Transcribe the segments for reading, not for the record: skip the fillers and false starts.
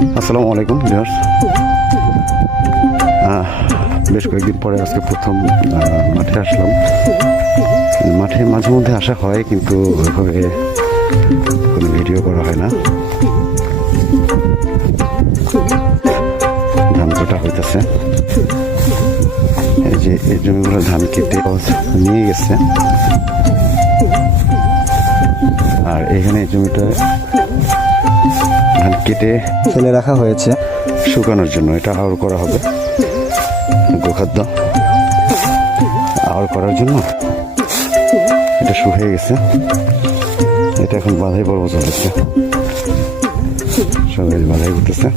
আসসালামু আলাইকুম ভিউয়ার্স। বেশ কয়েকদিন পরে আজকে প্রথম মাঠে আসলাম। মাঠে মাঝে মধ্যে আসা হয়, কিন্তু ওইভাবে কোনো ভিডিও করা হয় না। ধান কাটা হইতেছে, এই যে এই জমিগুলো ধান কেটে নিয়ে গেছে। আর এখানে এই জমিটা ধান কেটে ফেলে রাখা হয়েছে শুকানোর জন্য। এটা আউর করা হবে, গোখাদ্য আউর করার জন্য। এটা শুকিয়ে গেছে, এটা এখন বাধাই পর্ব চলেছে, সবাই বাধাই করতেছে।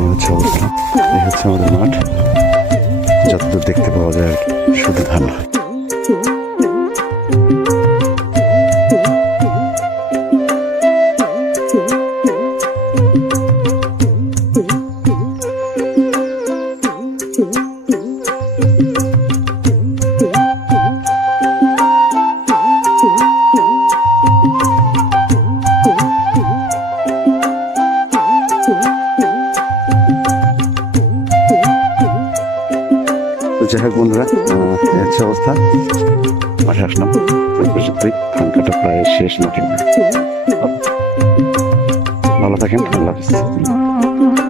এই হচ্ছে অবস্থা, এই হচ্ছে আমাদের মাঠ। যতদূর দেখতে পাওয়া যায় শুধু ধান। যাই হোক বন্ধুরা, হচ্ছে অবস্থা। মাঠে আসলাম, ধান কাটা প্রায় শেষ মাঠে। ভালো থাকেন, আল্লাহ হাফিজ।